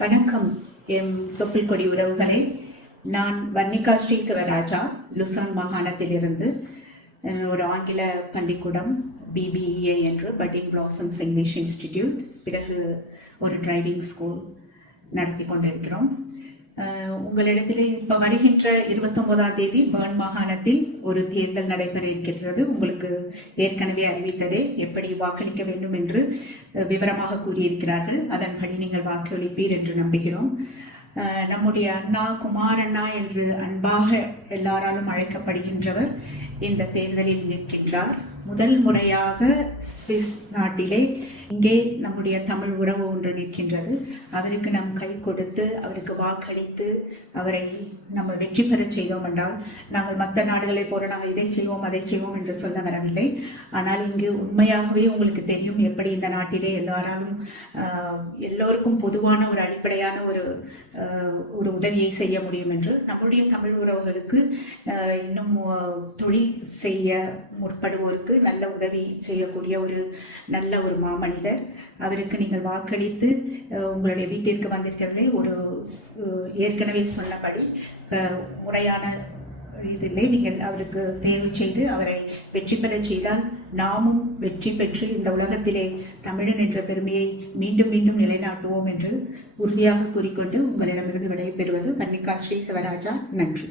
வணக்கம் எம் தொப்பில் கொடி உறவுகளே. நான் வன்னிகா ஸ்ரீ சிவராஜா, லுசான் மாகாணத்திலிருந்து ஒரு ஆங்கில பள்ளிக்கூடம் BBEA என்று பட்டிங் பிளாசம்ஸ் இங்கிலீஷ் இன்ஸ்டிடியூட், பிறகு ஒரு டிரைவிங் ஸ்கூல் நடத்தி கொண்டிருக்கிறோம். உங்களிடத்தில் இப்போ வருகின்ற 29ஆம் தேதி பேர்ன் மாகாணத்தில் ஒரு தேர்தல் நடைபெற இருக்கிறது. உங்களுக்கு ஏற்கனவே அறிவித்ததே எப்படி வாக்களிக்க வேண்டும் என்று விவரமாக கூறியிருக்கிறார்கள். அதன்படி நீங்கள் வாக்களிப்பீர் என்று நம்புகிறோம். நம்முடைய அண்ணா, குமாரண்ணா என்று அன்பாக எல்லாராலும் அழைக்கப்படுகின்றவர் இந்த தேர்தலில் நிற்கின்றார். முதல் முறையாக சுவிஸ் நாட்டிலே இங்கே நம்முடைய தமிழ் உறவு ஒன்று நிற்கின்றது. அவருக்கு நாம் கை கொடுத்து அவருக்கு வாக்களித்து அவரை நம்ம வெற்றி பெற செய்தோம் என்றால், நாங்கள் மற்ற நாடுகளை போல நாங்கள் இதை செய்வோம் அதை செய்வோம் என்று சொல்ல வரவில்லை. ஆனால் இங்கு உண்மையாகவே உங்களுக்கு தெரியும் எப்படி இந்த நாட்டிலே எல்லோருக்கும் பொதுவான ஒரு அடிப்படையான ஒரு உதவியை செய்ய முடியும் என்று. நம்முடைய தமிழ் உறவுகளுக்கு இன்னும் தொழில் செய்ய முற்படுவோருக்கு நல்ல உதவி செய்யக்கூடிய நல்ல ஒரு மாமனிதர். அவருக்கு நீங்கள் வாக்களித்து உங்களுடைய வீட்டிற்கு வந்திருக்கிறவரை ஏற்கனவே சொன்னபடி முறையான இதிலே நீங்கள் அவருக்கு தேர்வு செய்து அவரை வெற்றி பெற செய்தால் நாமும் வெற்றி பெற்று இந்த உலகத்திலே தமிழன் என்ற பெருமையை மீண்டும் மீண்டும் நிலைநாட்டுவோம் என்று உறுதியாக கூறிக்கொண்டு உங்களிடமிருந்து விடைபெறுவது வன்னிகா ஸ்ரீ சிவராஜா. நன்றி.